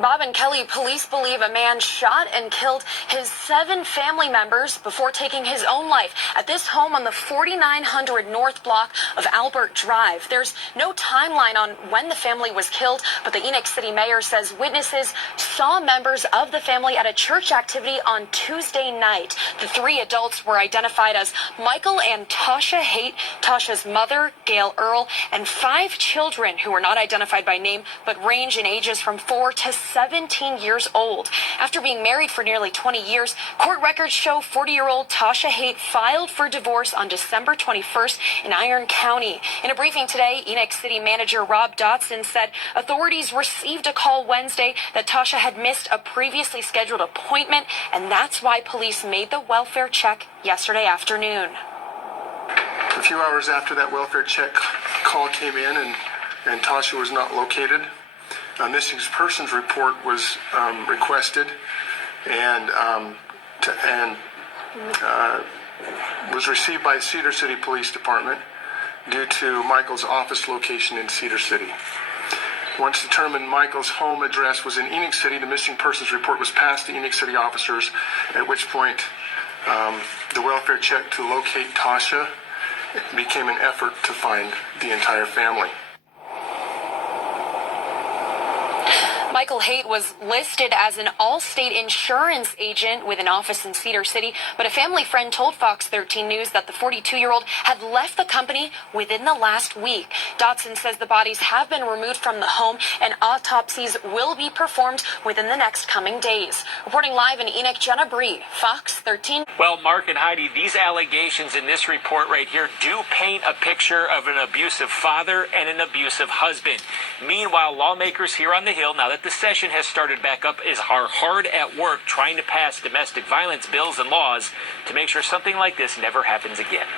Bob and Kelly, police believe a man shot and killed his 7 family members before taking his own life at this home on the 4900 North block of Albert Drive. There's no timeline on when the family was killed, but the Enoch City mayor says witnesses saw members of the family at a church activity on Tuesday night. The 3 adults were identified as Michael and Tasha Haight, Tasha's mother, Gail Earl, and 5 children who were not identified by name but range in ages from 4 to 17 years old. After being married for nearly 20 years, court records show 40-year-old Tasha Haight filed for divorce on December 21st in Iron County. In a briefing today, Enoch City manager Rob Dotson said authorities received a call Wednesday that Tasha had missed a previously scheduled appointment, and that's why police made the welfare check yesterday afternoon. A few hours after that welfare check call came in and Tasha was not located, a missing persons report was requested and was received by Cedar City Police Department due to Michael's office location in Cedar City. Once determined Michael's home address was in Enoch City, the missing persons report was passed to Enoch City officers, at which point the welfare check to locate Tasha became an effort to find the entire family. Michael Haight was listed as an Allstate insurance agent with an office in Cedar City, but a family friend told Fox 13 News that the 42-year-old had left the company within the last week. Dotson says the bodies have been removed from the home and autopsies will be performed within the next coming days. Reporting live in Enoch, Jenna Bree, Fox 13. Well, Mark and Heidi, these allegations in this report right here do paint a picture of an abusive father and an abusive husband. Meanwhile, lawmakers here on the Hill, now that the session has started back up, are hard at work trying to pass domestic violence bills and laws to make sure something like this never happens again.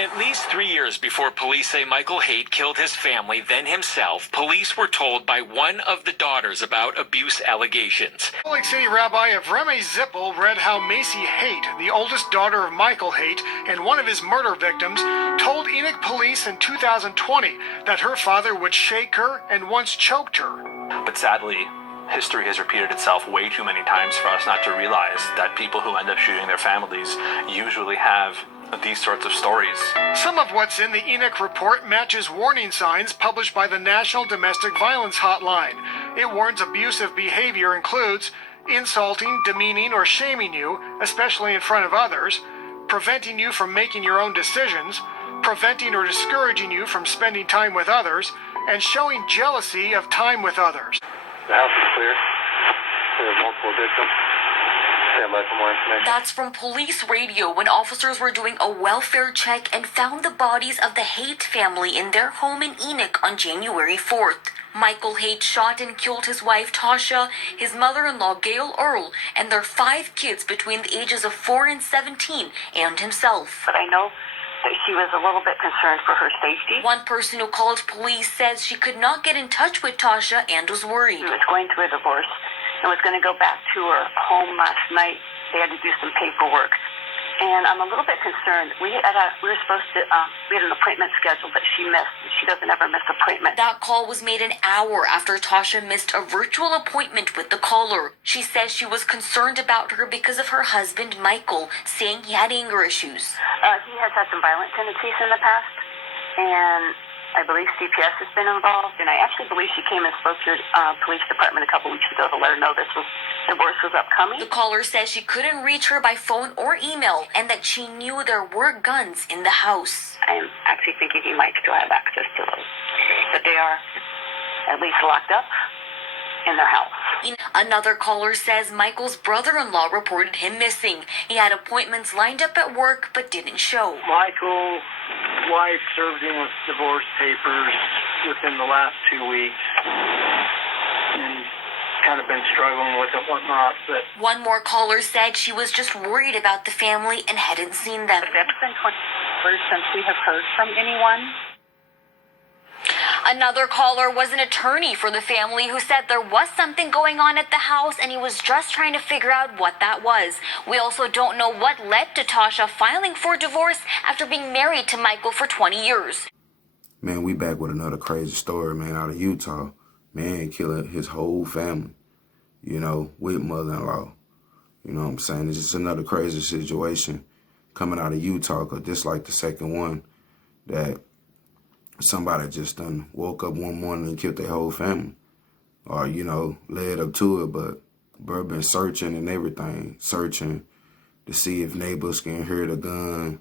At least 3 years before police say Michael Haight killed his family, then himself, police were told by one of the daughters about abuse allegations. Salt Lake City Rabbi Evreme Zippel read how Macy Haight, the oldest daughter of Michael Haight and one of his murder victims, told Enoch police in 2020 that her father would shake her and once choked her. But sadly, history has repeated itself way too many times for us not to realize that people who end up shooting their families usually have these sorts of stories. Some of what's in the Enoch report matches warning signs published by the National Domestic Violence Hotline. It warns abusive behavior includes insulting, demeaning, or shaming you, especially in front of others, preventing you from making your own decisions, preventing or discouraging you from spending time with others, and showing jealousy of time with others. The house is clear. There are multiple victims. Stand by for more information. That's from police radio when officers were doing a welfare check and found the bodies of the Haight family in their home in Enoch on January 4th. Michael Haight shot and killed his wife Tasha, his mother-in-law Gail Earl, and their 5 kids between the ages of 4 and 17, and himself. But I know that she was a little bit concerned for her safety. One person who called police says she could not get in touch with Tasha and was worried. She was going through a divorce and was going to go back to her home last night. They had to do some paperwork. And I'm a little bit concerned. We were supposed to, we had an appointment scheduled that she missed. She doesn't ever miss appointments. That call was made an hour after Tasha missed a virtual appointment with the caller. She says she was concerned about her because of her husband, Michael, saying he had anger issues. He has had some violent tendencies in the past, and I believe CPS has been involved, and I actually believe she came and spoke to the police department a couple weeks ago to let her know divorce was upcoming. The caller says she couldn't reach her by phone or email, and that she knew there were guns in the house. I'm actually thinking he might still have access to those, but they are at least locked up in their house. Another caller says Michael's brother-in-law reported him missing. He had appointments lined up at work but didn't show. Michael's wife served him with divorce papers within the last 2 weeks. And kind of been struggling with it, whatnot. But one more caller said she was just worried about the family and hadn't seen them. It's been 20 years since we have heard from anyone. Another caller was an attorney for the family who said there was something going on at the house and he was just trying to figure out what that was. We also don't know what led to Tasha filing for divorce after being married to Michael for 20 years. Man, we back with another crazy story, man, out of Utah. Man killing his whole family, you know, with mother-in-law. You know what I'm saying? It's just another crazy situation coming out of Utah, because this like the second one that somebody just done woke up one morning and killed their whole family. Or, you know, led up to it, but bro been searching and everything, searching to see if neighbors can hear the gun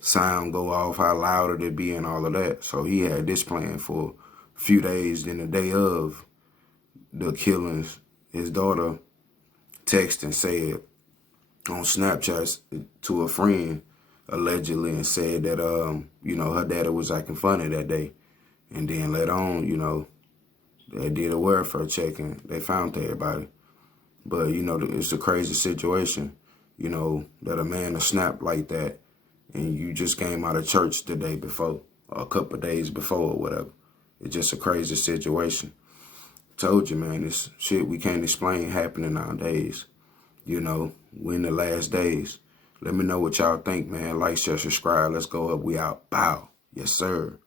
sound go off, how loud it be and all of that. So he had this plan for a few days. Then the day of the killings, his daughter texted and said on Snapchat to a friend, allegedly, and said that, you know, her daddy was acting funny that day. And then later on, you know, they did a welfare check and they found everybody. But, you know, it's a crazy situation, you know, that a man will snap like that and you just came out of church the day before or a couple of days before or whatever. It's just a crazy situation. Told you, man, this shit we can't explain happening nowadays. You know, we're in the last days. Let me know what y'all think, man. Like, share, subscribe. Let's go up. We out. Bow. Yes, sir.